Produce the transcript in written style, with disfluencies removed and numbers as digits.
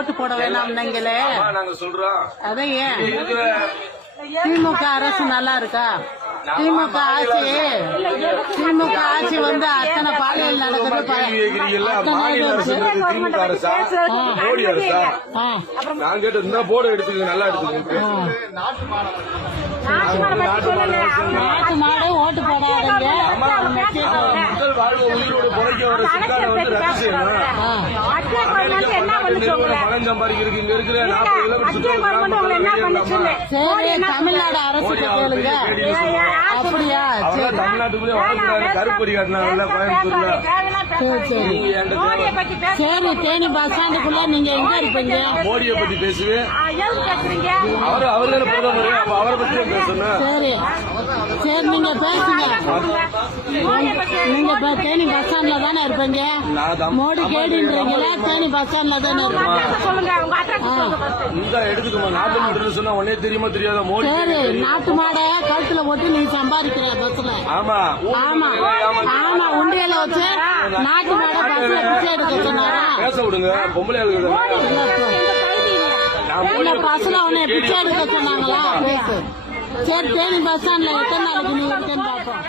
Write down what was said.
ஓட்டு போட வேணாம் நீங்களே நாங்க சொல்றோம். அதான் ஏன் திமுக அரசு நல்லா இருக்கா? திமுக ஆட்சி வந்து அத்தனை பாலியல் நடக்கிறது. மாநில அரசு திமுக அரசா மோடி அரசா? நான் கேட்டது இந்த போர்டு எடுத்துக்க, நல்லா எடுத்துக்க. நாட்டு மாடு ஓட்டு போடாதீங்க. மக்கள் வாழ்வு உயிரோடு குறைக்க வர சித்தாரை வந்து ரத்து செய்யணும். பணம் சம்பாதிக்கிறதுக்கு இங்க இருக்கிற 40 சரி, தமிழ்நாடு அரசு கேளுங்க. அப்படியா? தமிழ்நாட்டுக்குள்ளே வரக்கூடாது. கருப்பறி காட்டினாங்கல்ல கோயம்புத்தூர்ல. சரி, தேனி பஸ் ஸ்டாண்டுக்குள்ள நீங்க எங்க இருப்பீங்க? மோடியை பத்தி பேசுவேன். அவரு பிரதமர், அவரை பத்தி பேசணும். சரி சரி, நீங்க பேசுங்க. நீங்க தேனி பஸ் ஸ்டாண்ட்ல தானே இருப்பீங்க? மோடி கேடுன்றீங்களா? தேனி பஸ் ஸ்டாண்ட்ல தானே இருப்பீங்க? எடுத்துக்கோங்க. நாட்டு மாடு சொன்னா உடனே தெரியுமா தெரியாத? மோடி சரி, நாட்டு மாடை கழுத்துல போட்டு நீ சம்பாதிக்கிற பஸ்ல. ஆமா ஆமா ஆமா, உண்டியல வச்சு நாட்டு மாடை பஸ்ல பிச்சை எடுக்க சொன்னாரா? பேச விடுங்க. பொம்பளை பஸ்ல உன்னை பிச்சை எடுக்க சொன்னாங்களா? பேசு. சரி, தேனி பஸ் ஸ்டாண்ட்ல எத்தனை நாளைக்கு நீ இருக்கேன்னு பாப்போம்.